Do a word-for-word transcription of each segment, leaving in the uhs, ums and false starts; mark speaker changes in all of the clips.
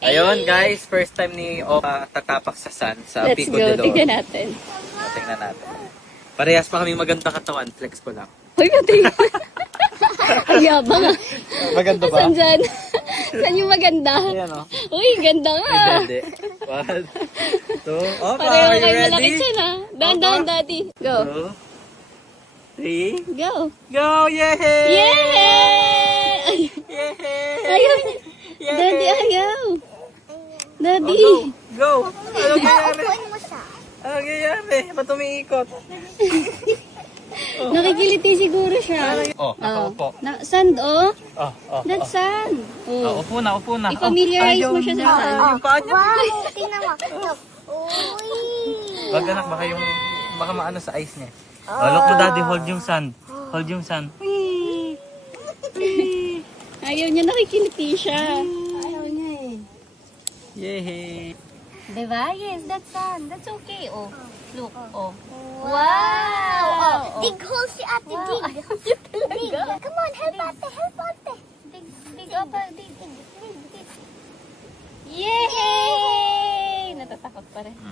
Speaker 1: Ayun guys, first time ni Opa tatapak sa sun sa
Speaker 2: Let's
Speaker 1: Pico
Speaker 2: go.
Speaker 1: de Oro.
Speaker 2: Tingnan natin.
Speaker 1: O, tingnan natin. Parehas pa kaming maganda katawan. Flex ko lang.
Speaker 2: Uy, pati. Ang yabang ah.
Speaker 1: Maganda ba?
Speaker 2: Saan dyan? Saan yung maganda?
Speaker 1: Ayan o.
Speaker 2: Uy, ganda nga.
Speaker 1: Hindi, hindi. One, two, Opa,
Speaker 2: Pareho
Speaker 1: are you
Speaker 2: kayo malaki
Speaker 1: ready?
Speaker 2: siya na. Dahan-dahan, daddy. Go.
Speaker 1: Two, three,
Speaker 2: Go.
Speaker 1: go! Yay!
Speaker 2: Yay! Ay,
Speaker 1: Yay!
Speaker 2: ayaw.
Speaker 1: Yay!
Speaker 2: Daddy, ayaw. Daddy.
Speaker 1: Oh, go! Go! Ano nangyayari?
Speaker 3: Upuan mo siya.
Speaker 1: Ano nangyayari? Ba't umiikot?
Speaker 2: Nakikiliti siguro siya.
Speaker 1: Oh, nakaupo.
Speaker 2: Na, sand, oh.
Speaker 1: Oh, oh,
Speaker 2: That's
Speaker 1: oh.
Speaker 2: sand.
Speaker 1: Oh,
Speaker 2: Oh.
Speaker 1: upo na, upo na.
Speaker 2: I-familiarize
Speaker 1: Oh,
Speaker 2: mo
Speaker 1: ayaw
Speaker 2: siya sa
Speaker 1: na.
Speaker 2: sand.
Speaker 1: Yung paa niya.
Speaker 3: Wow, tingnan mo. Uy.
Speaker 1: Wag anak, baka yung, baka maano sa ice niya. Oh, look to daddy, hold yung sand. Hold yung sand.
Speaker 2: Ayaw niya, nakikiliti siya.
Speaker 3: Ayaw niya eh.
Speaker 1: Yay!
Speaker 2: Diba? Yes, that's sand. That's okay, oh. Look, oh.
Speaker 3: Wow.
Speaker 2: Oh.
Speaker 3: Dig hole si ate,
Speaker 2: Wow.
Speaker 3: dig. Dig. Come on, help ate, help ate.
Speaker 2: Dig, dig up, ah, dig, dig, dig, dig. Yay! Natatakot pa rin.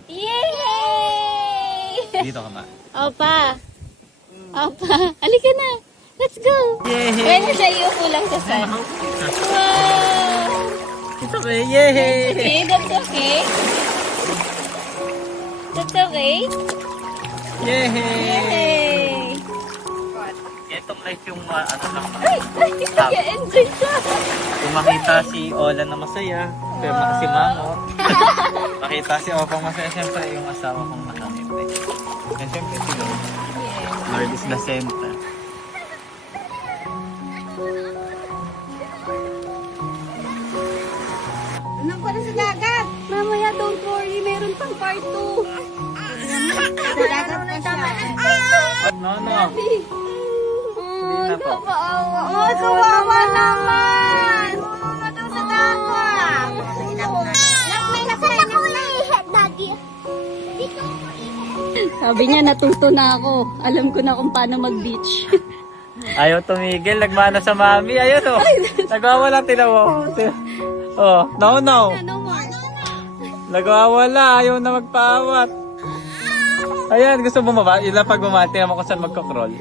Speaker 2: Yay!
Speaker 1: Dito ka ma.
Speaker 2: Opa. Opa. Halika na. Let's go.
Speaker 1: Yay!
Speaker 2: Pwede siya iupo lang sa sand. Wow!
Speaker 1: It's okay, yay!
Speaker 2: Okay, that's okay. That's okay.
Speaker 1: Yay!
Speaker 2: Yay!
Speaker 1: Itong life yung uh, ano lang.
Speaker 2: Ay! Ay! Nag-enjoy siya.
Speaker 1: Kung makita si Ola na masaya, pero si Mamo, makita si Opang masaya, siyempre yung asawa kong nakangiti. And siyempre si Lord. Lord is the center.
Speaker 3: Anong ko na sa dagat?
Speaker 2: Mamaya, don't worry. Meron pang part two.
Speaker 3: Sa dagat na siya.
Speaker 1: No, no.
Speaker 2: Oh,
Speaker 1: na po.
Speaker 2: nakakaawa.
Speaker 3: Oh, kawawa naman. Ano daw sa dagat? Lakmay, lakmay, lakmay. Daddy. Dito ako ihet.
Speaker 2: Sabi niya, natuto na ako. Alam ko na kung paano mag-beach.
Speaker 1: Ayaw tumigil, nagmana sa mami. Ayun o. Nagwawala, tinawo. Oh, no, no.
Speaker 2: Ano mo?
Speaker 1: Nagwawala, ayaw na magpaawat. Ayan, gusto bumaba. Ilan pag bumati naman kung saan magkakroll.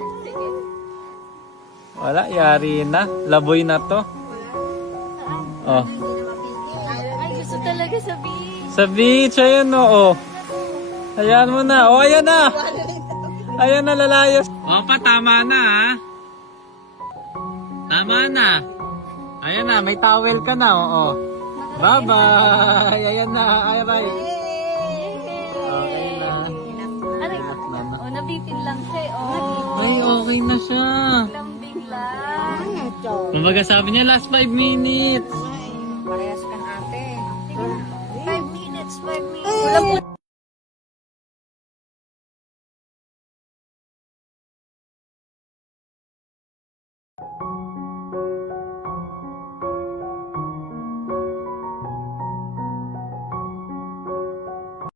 Speaker 1: Wala, yari na. Laboy na to. Oh.
Speaker 2: Ay, gusto talaga sa beach.
Speaker 1: Sa beach, ayan o. Oh. Ayan mo na. Oh, ayan na. Ayan na, lalayas. Opa, tama na ha. Tama na. Ayan na, may towel ka na. Oo. Bye-bye. Ayan na. Ay, right. Okay na.
Speaker 2: Aray, oh, nabitin lang siya. eh. Oh,
Speaker 1: Ay, okay na siya.
Speaker 2: lambing lang.
Speaker 1: Kumbaga sabi niya, last five minutes.
Speaker 3: Parehas kang ate.
Speaker 2: Five minutes, five minutes. Wala po